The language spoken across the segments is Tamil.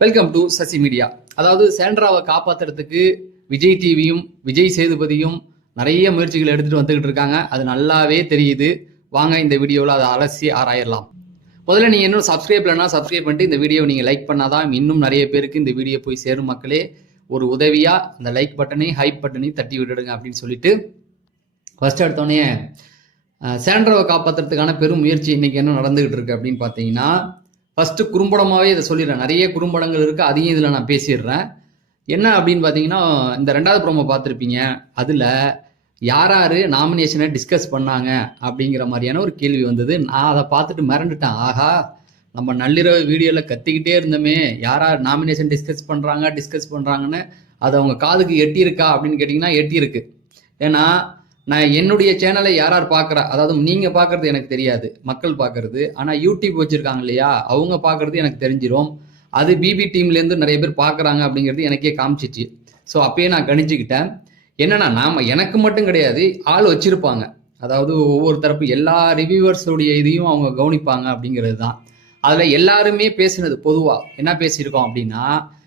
வெல்கம் டு சசி மீடியா அதாவது சேண்ட்ராவை காப்பாத்துறதுக்கு விஜய் டிவியும் விஜய் சேதுபதியும் நிறைய முயற்சிகள் எடுத்துட்டு வந்துகிட்டு இருக்காங்க. அது நல்லாவே தெரியுது. வாங்க இந்த வீடியோவில் அதை அலசி ஆராயிடலாம் முதல்ல நீங்கள் இன்னும் சப்ஸ்கிரைப் இல்லைனா சப்ஸ்கிரைப் பண்ணிட்டு இந்த வீடியோவை நீங்கள் லைக் பண்ணாதான் இன்னும் நிறைய பேருக்கு இந்த வீடியோ போய் சேரும் மக்களே. ஒரு உதவியாக அந்த லைக் பட்டனை ஹைப் பட்டனையும் தட்டி விட்டுடுங்க அப்படின்னு சொல்லிட்டு ஃபர்ஸ்ட் எடுத்தோடனே சேண்ட்ராவை காப்பாற்றுறதுக்கான பெரும் முயற்சி இன்னைக்கு என்ன நடந்துகிட்டு இருக்கு அப்படின்னு பார்த்தீங்கன்னா ஃபர்ஸ்ட் குறும்படமாகவே இதை சொல்லிடுறேன். நிறைய குறும்படங்கள் இருக்கு அதையும் இதில் நான் பேசிடுறேன். என்ன அப்படின்னு பார்த்தீங்கன்னா இந்த ரெண்டாவது ப்ரோமோ பார்த்துருப்பீங்க. அதில் யார் யார் நாமினேஷனை டிஸ்கஸ் பண்ணாங்க அப்படிங்கிற மாதிரியான ஒரு கேள்வி வந்தது. நான் அதை பார்த்துட்டு மிரண்டுட்டேன். ஆஹா நம்ம நள்ளிரவு வீடியோவில் கத்திக்கிட்டே இருந்தோமே. யார் யார் நாமினேஷன் டிஸ்கஸ் பண்ணுறாங்க டிஸ்கஸ் பண்ணுறாங்கன்னு அது அவங்க காதுக்கு எட்டியிருக்கா அப்படின்னு கேட்டிங்கன்னா எட்டி இருக்கு ஏன்னா நான் என்னுடைய சேனலை யார் யார் பார்க்குறா அதாவது நீங்கள் பார்க்குறது எனக்கு தெரியாது மக்கள் பார்க்குறது ஆனால் யூடியூப் வச்சுருக்காங்க இல்லையா? அவங்க பார்க்குறது எனக்கு தெரிஞ்சிரும். அது பிபி டீம்லேருந்து நிறைய பேர் பார்க்குறாங்க அப்படிங்கிறது எனக்கே காமிச்சிச்சு. ஸோ அப்பயே நான் கணிச்சுக்கிட்டேன். என்னென்னா நாம் எனக்கு மட்டும் கிடையாது ஆள் வச்சுருப்பாங்க. அதாவது ஒவ்வொரு தரப்பு எல்லா ரிவ்யூவர்ஸுடைய இதையும் அவங்க கவனிப்பாங்க அப்படிங்கிறது தான் அதில் எல்லாருமே பேசுனது பொதுவாக என்ன பேசியிருக்கோம் அப்படின்னா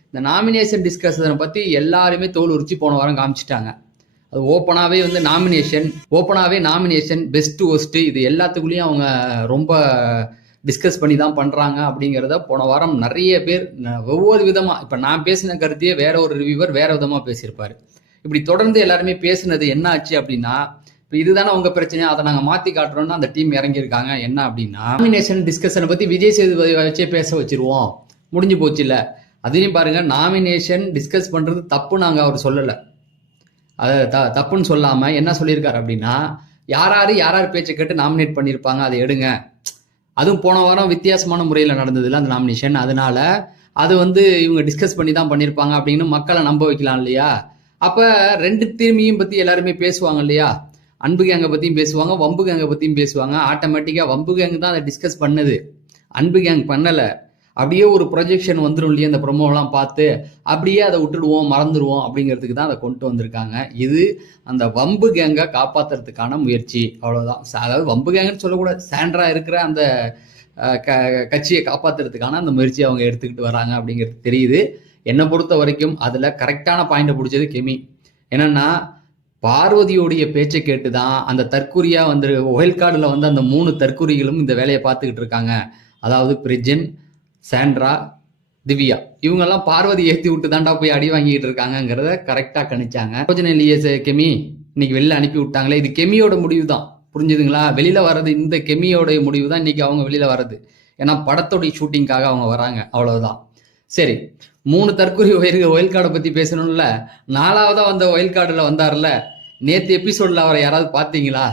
இந்த நாமினேஷன் டிஸ்கஷனை பற்றி எல்லாருமே தோல் உரிச்சு போன வாரம் காமிச்சிட்டாங்க. அது ஓப்பனாகவே வந்து நாமினேஷன் ஓப்பனாகவே நாமினேஷன் பெஸ்ட்டு ஒஸ்ட்டு இது எல்லாத்துக்குள்ளேயும் அவங்க ரொம்ப டிஸ்கஸ் பண்ணி தான் பண்ணுறாங்க அப்படிங்கிறத போன வாரம் நிறைய பேர் ஒவ்வொரு விதமாக இப்போ நான் பேசின கருத்தையே வேற ஒரு ரிவியூவர் வேற விதமாக பேசியிருப்பார். இப்படி தொடர்ந்து எல்லாருமே பேசுனது என்ன ஆச்சு அப்படின்னா இப்போ இதுதானே உங்க பிரச்சனை அதை நாங்கள் மாற்றி காட்டுறோம்னா அந்த டீம் இறங்கியிருக்காங்க. என்ன அப்படின்னா நாமினேஷன் டிஸ்கஷனை பற்றி விஜய் சேதுபதி வச்சே பேச வச்சிருவோம். முடிஞ்சு போச்சு இல்லை. அதையும் பாருங்கள் நாமினேஷன் டிஸ்கஸ் பண்ணுறது தப்பு நாங்கள் அவர் சொல்லலை. அது த தப்புன்னு சொல்லாமல் என்ன சொல்லியிருக்காரு அப்படின்னா யார் யார் யார் யார் பேச்சை கேட்டு நாமினேட் பண்ணியிருப்பாங்க அதை எடுங்க. அதுவும் போன வாரம் வித்தியாசமான முறையில் நடந்ததுல அந்த நாமினேஷன் அதனால அது வந்து இவங்க டிஸ்கஸ் பண்ணி தான் பண்ணியிருப்பாங்க அப்படின்னு மக்களை நம்ப வைக்கலாம் இல்லையா? அப்போ ரெண்டு தீமையும் பற்றி எல்லாருமே பேசுவாங்க இல்லையா? அன்பு கேங்கை பற்றியும் பேசுவாங்க வம்பு கேங்கை பற்றியும் பேசுவாங்க. ஆட்டோமேட்டிக்காக வம்பு கேங் தான் அதை டிஸ்கஸ் பண்ணுது. அன்பு கேங் பண்ணலை. அப்படியே ஒரு ப்ரொஜெக்ஷன் வந்துடும் இல்லையா? இந்த ப்ரொமோலாம் பார்த்து அப்படியே அதை விட்டுடுவோம் மறந்துடுவோம் அப்படிங்கிறதுக்கு தான் அதை கொண்டு வந்திருக்காங்க. இது அந்த வம்பு கேங்கை காப்பாத்துறதுக்கான முயற்சி. அவ்வளோதான் அதாவது வம்பு கேங்குன்னு சொல்லக்கூடாது. சாண்ட்ரா இருக்கிற அந்த க கட்சியை காப்பாத்துறதுக்கான அந்த முயற்சியை அவங்க எடுத்துக்கிட்டு வராங்க அப்படிங்கிறது தெரியுது. என்னை பொறுத்த வரைக்கும் அதில் கரெக்டான பாயிண்டை பிடிச்சது கெமி. என்னென்னா பார்வதியோடைய பேச்சை கேட்டு தான் அந்த தற்கூரியாக வந்து ஒயல் கார்டில் வந்து அந்த மூணு தற்கூரிகளும் இந்த வேலையை பார்த்துக்கிட்டு இருக்காங்க. அதாவது பிரிஜன் சாண்ட்ரா திவ்யா. இவங்கெல்லாம் பார்வதி ஏற்றி விட்டு தாண்டா போய் அடி வாங்கிட்டு இருக்காங்கங்கிறத கரெக்டாக கணிச்சாங்க. யோஜனை இல்லையே கெமி? இன்னைக்கு வெளில அனுப்பி விட்டாங்களே. இது கெமியோட முடிவு தான் புரிஞ்சுதுங்களா? வெளியில வர்றது இந்த கெமியோட முடிவு தான் இன்னைக்கு அவங்க வெளியில வர்றது. ஏன்னா படத்தோடைய ஷூட்டிங்காக அவங்க வராங்க. அவ்வளவுதான். சரி மூணு தற்கொலை ஒயல் ஒயல் கார்டை பத்தி பேசணும்ல. நாலாவதா வந்த ஒயல் கார்டில் வந்தார்ல. நேத்து எபிசோட்ல அவரை யாராவது பார்த்தீங்களா?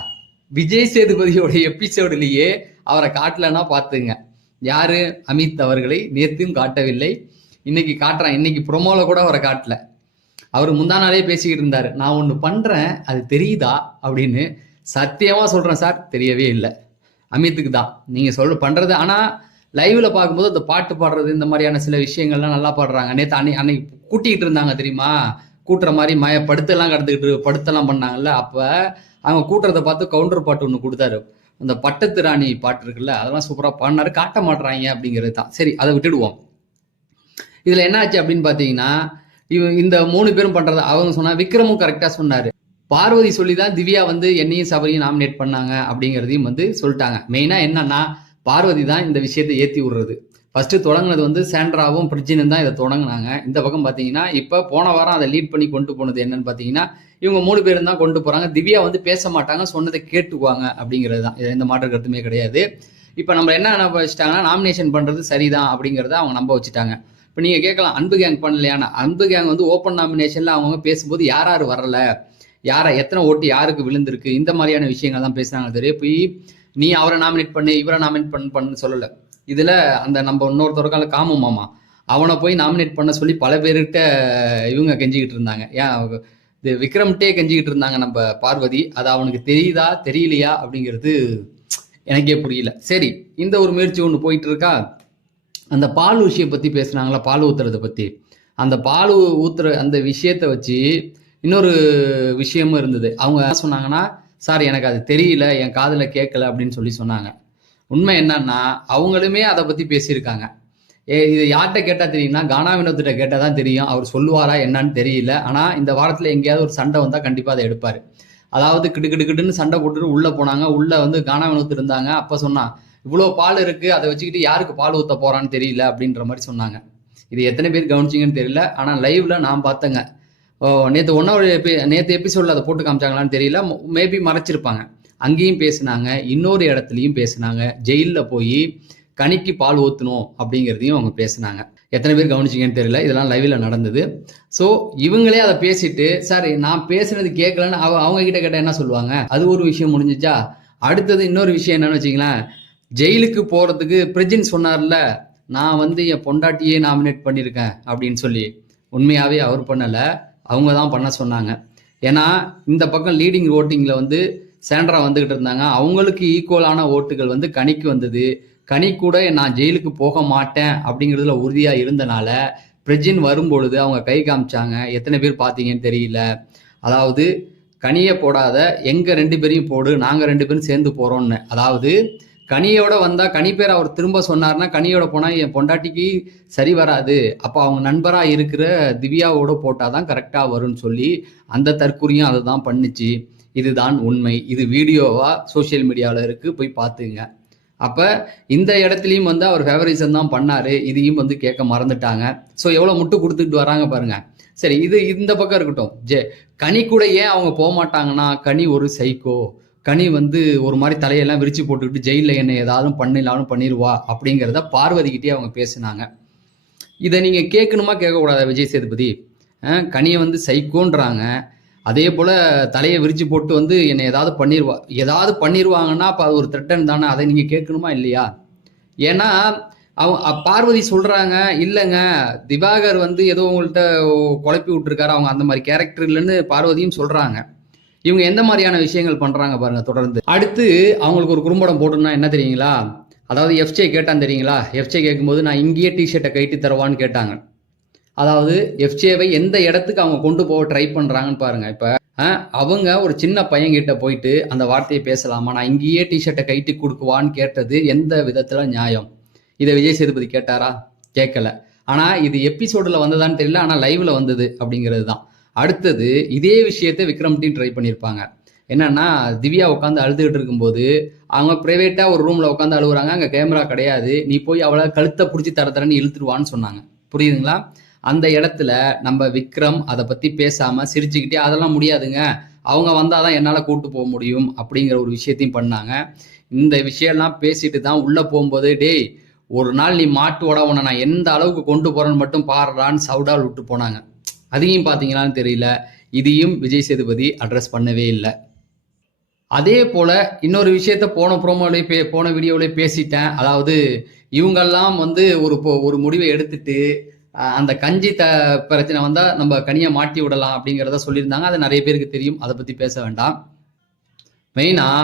விஜய் சேதுபதியோட எபிசோடுலயே அவரை காட்டலன்னா பார்த்துங்க. யாரு? அமித் அவர்களை நேத்தும் காட்டவில்லை. இன்னைக்கு காட்டுறான். இன்னைக்கு ப்ரொமோல கூட அவரை காட்டல. அவர் முந்தா நாளே பேசிக்கிட்டு இருந்தாரு. நான் ஒன்று பண்றேன். அது தெரியுதா? அப்படின்னு சத்தியமாக சொல்கிறேன் சார். தெரியவே இல்லை. அமித்துக்கு தான். நீங்கள் சொல்ல பண்ணுறது ஆனால் லைவில் பார்க்கும்போது அந்த பாட்டு பாடுறது இந்த மாதிரியான சில விஷயங்கள்லாம் நல்லா பாடுறாங்க. நேற்று அன்னை அன்னைக்கு கூட்டிக்கிட்டு இருந்தாங்க தெரியுமா? கூட்டுற மாதிரி மய படுத்தெல்லாம் கடந்துக்கிட்டு படுத்தெல்லாம் பண்ணாங்கல்ல. அப்போ அவங்க கூட்டுறதை பார்த்து கவுண்டர் பாட்டு ஒன்று கொடுத்தாரு. அந்த பட்டத்து ராணி பாட்டு இருக்குல்ல அதெல்லாம் சூப்பரா பாடினாரு. காட்ட மாட்றாங்க அப்படிங்கிறது தான். சரி அதை விட்டுடுவோம். இதுல என்ன ஆச்சு அப்படின்னு பார்த்தீங்கன்னா இவ இந்த மூணு பேரும் பண்ணுறது அவங்க சொன்னா விக்ரமும் கரெக்டா சொன்னாரு. பார்வதி சொல்லி தான் திவ்யா வந்து என்னையும் சபரியும் நாமினேட் பண்ணாங்க அப்படிங்கிறதையும் வந்து சொல்லிட்டாங்க. மெயினா என்னன்னா பார்வதி தான் இந்த விஷயத்தை ஏத்தி விடுறது. ஃபஸ்ட்டு தொடங்குனது வந்து சாண்ட்ராவும் பிரிட்ஜினும் தான் இதை தொடங்குனாங்க. இந்த பக்கம் பார்த்தீங்கன்னா இப்போ போன வாரம் அதை லீட் பண்ணி கொண்டு போனது என்னன்னு பார்த்தீங்கன்னா இவங்க மூணு பேரும் தான் கொண்டு போகிறாங்க திவ்யா வந்து பேச மாட்டாங்க சொன்னதை கேட்டுக்குவாங்க அப்படிங்கிறது தான். இதில் எந்த மாற்று கருத்துமே கிடையாது. இப்போ நம்ம என்ன நம்ப வச்சுட்டாங்கன்னா நாமினேஷன் பண்ணுறது சரிதான் அப்படிங்கிறத அவங்க நம்ப வச்சுட்டாங்க. இப்போ நீங்கள் கேட்கலாம் அன்பு கேங் பண்ணலையானா அன்பு கேங் வந்து ஓப்பன் நாமினேஷனில் அவங்க பேசும்போது யார் யார் வரல? யாரை எத்தனை ஓட்டு யாருக்கு விழுந்திருக்கு? இந்த மாதிரியான விஷயங்கள் தான் பேசுகிறாங்க தெரிய போய் நீ அவரை நாமினேட் பண்ணு இவரை நாமினேட் பண்ணு பண்ணு சொல்லலை. இதில் அந்த நம்ம இன்னொருத்தருக்கால காம மாமா அவனை போய் நாமினேட் பண்ண சொல்லி பல பேர்கிட்ட இவங்க கெஞ்சிக்கிட்டு இருந்தாங்க. ஏன் இது விக்ரம்கிட்டே கெஞ்சிக்கிட்டு இருந்தாங்க நம்ம பார்வதி. அது அவனுக்கு தெரியுதா தெரியலையா அப்படிங்கிறது எனக்கே புரியல. சரி இந்த ஒரு முயற்சி ஒன்று போயிட்டு இருக்கா? அந்த பால் விஷயம் பற்றி பேசுனாங்களா? பால் ஊத்துறதை பற்றி அந்த பால் ஊத்துற அந்த விஷயத்தை வச்சு இன்னொரு விஷயமும் இருந்தது. அவங்க என்ன சொன்னாங்கன்னா சார் எனக்கு அது தெரியல என் காதில் கேட்கல அப்படின்னு சொல்லி சொன்னாங்க. உண்மை என்னன்னா அவங்களுமே அதை பத்தி பேசியிருக்காங்க. ஏ இது யார்கிட்ட கேட்டால் தெரியும்னா கானா வினோத்திட்ட கேட்டால் தான் தெரியும். அவர் சொல்லுவாரா என்னன்னு தெரியல. ஆனால் இந்த வாரத்தில் எங்கேயாவது ஒரு சண்டை வந்தால் கண்டிப்பாக அதை எடுப்பார். அதாவது கிடு கிடு கிடுன்னு சண்டை போட்டுட்டு உள்ளே போனாங்க. உள்ளே வந்து கானா வினோத் இருந்தாங்க. அப்போ சொன்னான் இவ்வளோ பால் இருக்குது அதை வச்சுக்கிட்டு யாருக்கு பால் ஊற்ற போகிறான்னு தெரியல அப்படின்ற மாதிரி சொன்னாங்க. இது எத்தனை பேர் கவனிச்சிங்கன்னு தெரியல. ஆனால் லைவ்ல நான் பார்த்தேங்க. ஓ நேற்று ஒன்றாவது எபி நேற்று எபிசோடில் அதை போட்டு காமிச்சாங்களான்னு தெரியல. மேபி மறைச்சிருப்பாங்க. அங்கேயும் பேசுனாங்க இன்னொரு இடத்துலையும் பேசுனாங்க. ஜெயிலில் போய் கனிக்கு பால் ஊற்றணும் அப்படிங்கிறதையும் அவங்க பேசுனாங்க. எத்தனை பேர் கவனிச்சிங்கன்னு தெரியல இதெல்லாம் லைவில் நடந்தது. ஸோ இவங்களே அதை பேசிட்டு சார் நான் பேசுனது கேட்கலன்னு அவ அவங்க கிட்ட கேட்டால் என்ன சொல்லுவாங்க? அது ஒரு விஷயம் முடிஞ்சிச்சா? அடுத்தது இன்னொரு விஷயம் என்னன்னு வச்சிங்களேன் ஜெயிலுக்கு போகிறதுக்கு பிரஜின் சொன்னார்ல நான் வந்து என் பொண்டாட்டியே நாமினேட் பண்ணியிருக்கேன் அப்படின்னு சொல்லி. உண்மையாகவே அவர் பண்ணலை அவங்க தான் பண்ண சொன்னாங்க. ஏன்னா இந்த பக்கம் லீடிங் ஓட்டிங்கில் வந்து சேண்டரா வந்துகிட்டு இருந்தாங்க. அவங்களுக்கு ஈக்குவலான ஓட்டுகள் வந்து கனிக்கு வந்தது. கனி கூட நான் ஜெயிலுக்கு போக மாட்டேன் அப்படிங்கிறதுல உறுதியாக இருந்தனால பிரஜின் வரும்பொழுது அவங்க கை காமிச்சாங்க. எத்தனை பேர் பார்த்தீங்கன்னு தெரியல. அதாவது கனியை போடாத எங்க ரெண்டு பேரையும் போடு நாங்க ரெண்டு பேரும் சேர்ந்து போறோம்னு. அதாவது கனியோட வந்தா கனி பேர் அவர் திரும்ப சொன்னார்னா கனியோட போனா என் பொண்டாட்டிக்கு சரி வராது. அப்ப அவங்க நண்பரா இருக்கிற திவ்யாவோட போட்டாதான் கரெக்டா வரும்னு சொல்லி அந்த தற்கூறியும் அதை தான் பண்ணுச்சு. இதுதான் உண்மை. இது வீடியோவா சோஷியல் மீடியாவில் இருக்கு போய் பார்த்துங்க. அப்போ இந்த இடத்துலையும் வந்து அவர் ஃபேவரிசம் தான் பண்ணார். இதையும் வந்து கேட்க மறந்துட்டாங்க. ஸோ எவ்வளோ முட்டு கொடுத்துட்டு வராங்க பாருங்க. சரி இது இந்த பக்கம் இருக்கட்டும். ஜே கனி கூட ஏன் அவங்க போக மாட்டாங்கன்னா கனி ஒரு சைக்கோ கனி வந்து ஒரு மாதிரி தலையெல்லாம் விரிச்சு போட்டுக்கிட்டு ஜெயிலில் என்ன ஏதாவது பண்ணிடலாம்னு பண்ணிடுவா அப்படிங்கிறத பார்வதிக்கிட்டே அவங்க பேசினாங்க. இதை நீங்கள் கேட்கணுமா கேட்கக்கூடாதா விஜய் சேதுபதி? கனியை வந்து சைக்கோன்றாங்க அதே போல் தலையை விரிச்சு போட்டு வந்து என்னை ஏதாவது பண்ணிடுவா ஏதாவது பண்ணிடுவாங்கன்னா அப்போ அது ஒரு த்ரெட்டன் தானே? அதை நீங்கள் கேட்கணுமா இல்லையா? ஏன்னா அவங்க பார்வதி சொல்கிறாங்க இல்லைங்க திவாகர் வந்து ஏதோ உங்கள்கிட்ட குழப்பி விட்டுருக்காரு அவங்க அந்த மாதிரி கேரக்டர் இல்லைன்னு பார்வதியும் சொல்கிறாங்க இவங்க எந்த மாதிரியான விஷயங்கள் பண்ணுறாங்க பாருங்கள் தொடர்ந்து. அடுத்து அவங்களுக்கு ஒரு குறும்படம் போடணும்னா என்ன தெரியுங்களா? அதாவது எஃப்ஜே கேட்டான் தெரியுங்களா? எஃப்ஜே கேட்கும்போது நான் இங்கேயே டிஷர்ட்டை கைட்டு தருவான்னு கேட்டாங்க. அதாவது எஃப்சிஏவை எந்த இடத்துக்கு அவங்க கொண்டு போக ட்ரை பண்ணுறாங்கன்னு பாருங்கள் இப்போ அவங்க ஒரு சின்ன பையன்கிட்ட போயிட்டு அந்த வார்த்தையை பேசலாமா? நான் இங்கேயே டிஷர்ட்டை கைட்டி கொடுக்குவான்னு கேட்டது எந்த விதத்தில் நியாயம்? இதை விஜய் சேதுபதி கேட்டாரா? கேட்கல. ஆனால் இது எபிசோடில் வந்ததான்னு தெரியல ஆனால் லைவில் வந்தது அப்படிங்கிறது தான் அடுத்தது இதே விஷயத்தை விக்ரம் டீம் ட்ரை பண்ணியிருப்பாங்க. என்னன்னா திவ்யா உட்காந்து அழுதுகிட்டு இருக்கும்போது அவங்க ப்ரைவேட்டாக ஒரு ரூமில் உட்காந்து அழுகுறாங்க அங்கே கேமரா கிடையாது நீ போய் அவளை கழுத்தை பிடிச்சி தர தரன்னு இழுத்துருவான்னு சொன்னாங்க. புரியுதுங்களா? அந்த இடத்துல நம்ம விக்ரம் அதை பத்தி பேசாம சிரிச்சுக்கிட்டே அதெல்லாம் முடியாதுங்க. அவங்க வந்தாதான் என்னால கூட்டு போக முடியும் அப்படிங்கிற ஒரு விஷயத்தையும் பண்ணாங்க. இந்த விஷயம்லாம் பேசிட்டு தான் உள்ள போகும்போது டேய் ஒரு நாள் நீ மாட்டோட உன்னை நான் எந்த அளவுக்கு கொண்டு போறேன்னு மட்டும் பாடுறான்னு சவுடால் விட்டு போனாங்க. அதையும் பார்த்தீங்களான்னு தெரியல. இதையும் விஜய் சேதுபதி அட்ரஸ் பண்ணவே இல்லை. அதே போல இன்னொரு விஷயத்த போன ப்ரோமோலே பே போன வீடியோவிலே பேசிட்டேன். அதாவது இவங்கெல்லாம் வந்து ஒரு ஒரு முடிவை எடுத்துட்டு அந்த கஞ்சி த பிரச்சனை வந்தால் நம்ம கனியை மாட்டி விடலாம் அப்படிங்கிறத சொல்லியிருந்தாங்க. அது நிறைய பேருக்கு தெரியும். அதை பற்றி பேச வேண்டாம். மெயினாக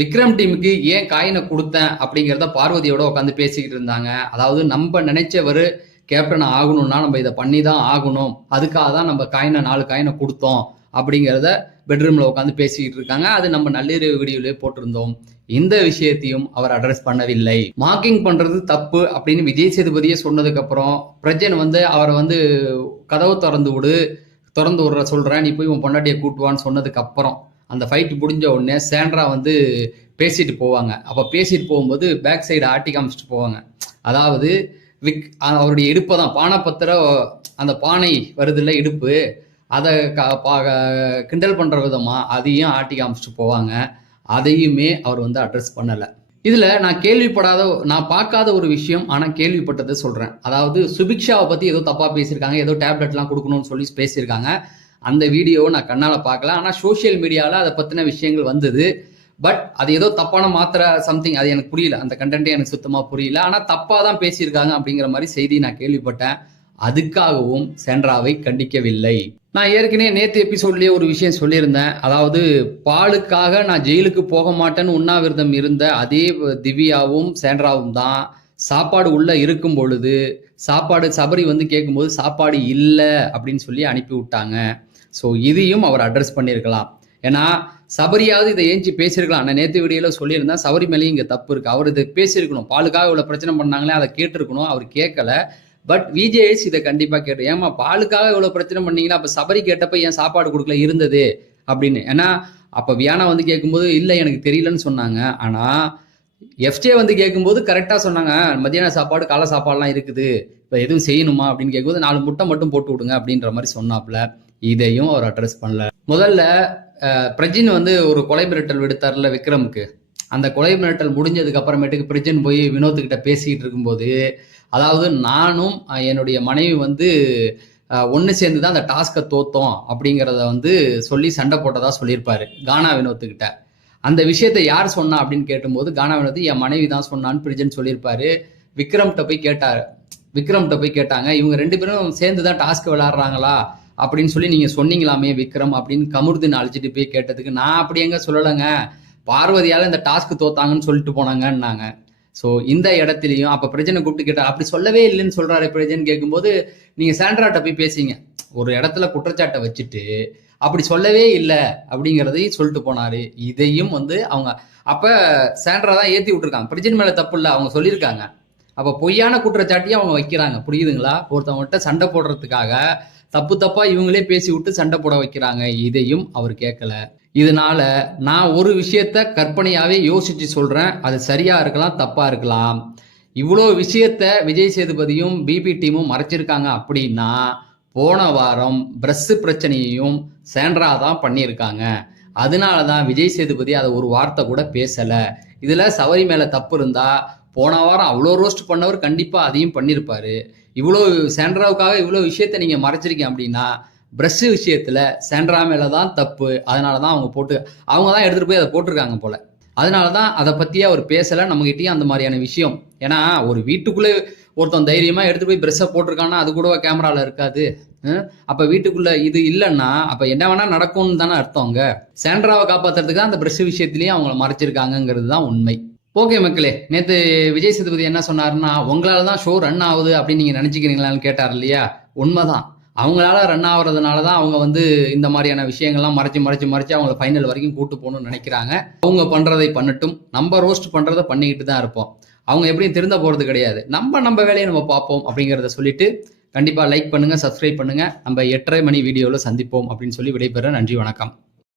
விக்ரம் டீமுக்கு ஏன் காயினை கொடுத்தேன் அப்படிங்கிறத பார்வதியோட உட்காந்து பேசிக்கிட்டு இருந்தாங்க. அதாவது நம்ம நினைச்சவர் கேப்டன் ஆகணும்னா நம்ம இதை பண்ணி தான் ஆகணும். அதுக்காக தான் நம்ம காயினை நாலு காயினை கொடுத்தோம். அப்படிங்கிறத பெட்ரூமில் உட்காந்து பேசிக்கிட்டு இருக்காங்க. அது நம்ம நள்ளிரவு வீடியோலேயே போட்டிருந்தோம். இந்த விஷயத்தையும் அவர் அட்ரஸ் பண்ணவில்லை. மார்க்கிங் பண்ணுறது தப்பு அப்படின்னு விஜய் சேதுபதியே சொன்னதுக்கப்புறம் பிரஜன் வந்து அவரை வந்து கதவு திறந்து விடு. திறந்து விடுற சொல்கிறேன் நீ போய் உன் பொண்டாட்டியை கூட்டுவான்னு சொன்னதுக்கப்புறம். அந்த ஃபைட் முடிஞ்ச உடனே சேண்ட்ரா வந்து பேசிட்டு போவாங்க. அப்போ பேசிட்டு போகும்போது பேக் சைடு ஆட்டி காமிச்சிட்டு போவாங்க. அதாவது விக் அவருடைய இடுப்பை தான் பானைப்பத்திர அந்த பானை வருதுல்ல இடுப்பு. அதை கிண்டல் பண்ணுற விதமாக அதையும் ஆட்டி காமிச்சிட்டு போவாங்க. அதையுமே அவர் வந்து அட்ரஸ் பண்ணலை. இதில் நான் கேள்விப்படாத நான் பார்க்காத ஒரு விஷயம் ஆனால் கேள்விப்பட்டதை சொல்கிறேன் அதாவது சுபிக்ஷாவை பற்றி ஏதோ தப்பாக பேசியிருக்காங்க ஏதோ டேப்லெட்லாம் கொடுக்கணும்னு சொல்லி பேசியிருக்காங்க. அந்த வீடியோவை நான் கண்ணால் பார்க்கல. ஆனால் சோஷியல் மீடியாவில் அதை பற்றின விஷயங்கள் வந்தது. பட் அது ஏதோ தப்பான மாத்திரை சம்திங் அது எனக்கு புரியல. அந்த கண்டென்ட்டே எனக்கு சுத்தமாக புரியல. ஆனால் தப்பாக தான் பேசியிருக்காங்க அப்படிங்கிற மாதிரி செய்தி நான் கேள்விப்பட்டேன். அதுக்காகவும் சென்ட்ராவை கண்டிக்கவில்லை. நான் ஏற்கனவே நேற்று எபிசோட்லேயே ஒரு விஷயம் சொல்லியிருந்தேன். அதாவது பாலுக்காக நான் ஜெயிலுக்கு போக மாட்டேன்னு உண்ணாவிரதம் இருந்த அதே திவ்யாவும் சேண்ட்ராவும் தான் சாப்பாடு உள்ள இருக்கும் பொழுது சாப்பாடு சபரி வந்து கேட்கும்போது சாப்பாடு இல்லை அப்படின்னு சொல்லி அனுப்பி விட்டாங்க. ஸோ இதையும் அவர் அட்ரஸ் பண்ணியிருக்கலாம். ஏன்னா சபரியாவது இதை ஏஞ்சி பேசியிருக்கலாம். நான் நேற்று வீடியோவில் சொல்லியிருந்தேன் சபரி மேலேயும் இங்கே தப்பு இருக்கு. அவர் இதை பேசியிருக்கணும். பாலுக்காக இவ்வளோ பிரச்சனை பண்ணாங்களே அதை கேட்டிருக்கணும். அவர் கேட்கல. பட் விஜேஎஸ் இதை கண்டிப்பாக கேட்டு ஏமா பாலுக்காக இவ்வளோ பிரச்சனை பண்ணீங்கன்னா அப்போ சபரி கேட்டப்ப ஏன் சாப்பாடு கொடுக்கல? இருந்தது அப்படின்னு. ஏன்னா அப்போ வியானா வந்து கேட்கும்போது இல்லை எனக்கு தெரியலன்னு சொன்னாங்க. ஆனால் எஃப்ஜே வந்து கேட்கும்போது கரெக்டாக சொன்னாங்க. மத்தியான சாப்பாடு காலை சாப்பாடுலாம் இருக்குது. இப்போ எதுவும் செய்யணுமா? அப்படின்னு கேட்கும்போது நாலு முட்டை மட்டும் போட்டு விடுங்க அப்படின்ற மாதிரி சொன்னாப்புல. இதையும் அவர் அட்ரஸ் பண்ணல. முதல்ல பிரஜின் வந்து ஒரு கொலை மிரட்டல் விடுத்தார்ல விக்ரமுக்கு. அந்த கொலை மிரட்டல் முடிஞ்சதுக்கு அப்புறமேட்டுக்கு பிரஜின் போய் வினோத்துக்கிட்ட பேசிக்கிட்டு இருக்கும்போது அதாவது நானும் என்னுடைய மனைவி வந்து ஒன்று சேர்ந்து தான் அந்த டாஸ்க்கை தோத்தோம் அப்படிங்கிறத வந்து சொல்லி சண்டை போட்டதாக சொல்லியிருப்பாரு கானா வினோத்துக்கிட்ட அந்த விஷயத்தை யார் சொன்னா அப்படின்னு கேட்டும்போது கானா வினோத் என் மனைவி தான் சொன்னான்னு பிரிஜன் சொல்லியிருப்பாரு. விக்ரம்கிட்ட போய் கேட்டார். விக்ரம்கிட்ட போய் கேட்டாங்க இவங்க ரெண்டு பேரும் சேர்ந்து தான் டாஸ்க் விளாட்றாங்களா அப்படின்னு சொல்லி நீங்கள் சொன்னீங்களாமே விக்ரம்? அப்படின்னு கமுர்தின் அழைச்சிட்டு போய் கேட்டதுக்கு நான் அப்படி எங்க சொல்லலைங்க. பார்வதியால் இந்த டாஸ்க் தோத்தாங்கன்னு சொல்லிட்டு போனாங்கன்னாங்க. ஸோ இந்த இடத்துலையும் அப்ப பிரஜனை கூப்பிட்டு கேட்டா அப்படி சொல்லவே இல்லைன்னு சொல்றாரு பிரஜன் கேட்கும்போது நீங்க சாண்ட்ராட்ட போய் பேசிங்க. ஒரு இடத்துல குற்றச்சாட்டை வச்சுட்டு அப்படி சொல்லவே இல்லை அப்படிங்கிறதையும் சொல்லிட்டு போனாரு. இதையும் வந்து அவங்க அப்ப சாண்ட்ரா தான் ஏத்தி விட்டுருக்காங்க. பிரஜன் மேல தப்பு இல்லை அவங்க சொல்லியிருக்காங்க. அப்ப பொய்யான குற்றச்சாட்டியும் அவங்க வைக்கிறாங்க. புரியுதுங்களா? ஒருத்தவங்கள்ட்ட சண்டை போடுறதுக்காக தப்பு தப்பா இவங்களே பேசி விட்டு சண்டை போட வைக்கிறாங்க. இதையும் அவர் கேட்கல இதனால நான் ஒரு விஷயத்த கற்பனையாவே யோசிச்சு சொல்றேன். அது சரியா இருக்கலாம் தப்பா இருக்கலாம். இவ்வளோ விஷயத்த விஜய் சேதுபதியும் பிபி டீமும் மறைச்சிருக்காங்க அப்படின்னா போன வாரம் பிரஸ் பிரச்சனையையும் சேண்ட்ரா தான் பண்ணியிருக்காங்க. அதனால தான் விஜய் சேதுபதி அதை ஒரு வார்த்தை கூட பேசலை. இதில் சவரி மேலே தப்பு இருந்தா போன வாரம் அவ்வளோ ரோஸ்ட் பண்ணவர் கண்டிப்பாக அதையும் பண்ணியிருப்பாரு இவ்வளோ சேண்ட்ராவுக்காக இவ்வளோ விஷயத்த நீங்கள் மறைச்சிருக்கீங்க அப்படின்னா பிரஷ் விஷயத்துல சேண்ட்ரா மேலே தான் தப்பு. அதனால தான் அவங்க போட்டு அவங்க தான் எடுத்துகிட்டு போய் அதை போட்டிருக்காங்க போல. அதனால தான் அதை பத்தியே அவர் பேசல நம்மகிட்டயும் அந்த மாதிரியான விஷயம். ஏன்னா ஒரு வீட்டுக்குள்ளே ஒருத்தன் தைரியமா எடுத்து போய் பிரஷ்ஷை போட்டிருக்கான்னா அது கூட கேமரால இருக்காது. அப்போ அப்ப வீட்டுக்குள்ள இது இல்லைன்னா அப்ப என்ன வேணா நடக்கும்னு தானே அர்த்தம்ங்க சென்ட்ராவை சேண்ட்ராவை காப்பாத்துறதுக்கு அந்த பிரஷ் விஷயத்திலயும் அவங்கள மறைச்சிருக்காங்கங்கிறது தான் உண்மை. ஓகே மக்களே நேத்து விஜய் சேதுபதி என்ன சொன்னாருன்னா உங்களால தான் ஷோ ரன் ஆகுது அப்படின்னு நீங்க நினைச்சுக்கிறீங்களான்னு கேட்டார் இல்லையா? உண்மைதான். அவங்களால ரன் ஆகுறதுனால தான் அவங்க வந்து இந்த மாதிரியான விஷயங்கள்லாம் மறைச்சு மறைச்சு மறைச்சு அவங்கள ஃபைனல் வரைக்கும் கூட்டு போகணும்னு நினைக்கிறாங்க. அவங்க பண்ணுறதை பண்ணட்டும். நம்ம ரோஸ்ட் பண்ணுறதை பண்ணிக்கிட்டு தான் இருப்போம். அவங்க எப்படியும் திருந்த போகிறது கிடையாது. நம்ம நம்ம வேலையை நம்ம பார்ப்போம் அப்படிங்கிறத சொல்லிட்டு கண்டிப்பாக லைக் பண்ணுங்கள் சப்ஸ்கிரைப் பண்ணுங்க. நம்ம எட்டரை மணி வீடியோவில் சந்திப்போம் அப்படின்னு சொல்லி விடைபெற நன்றி வணக்கம்.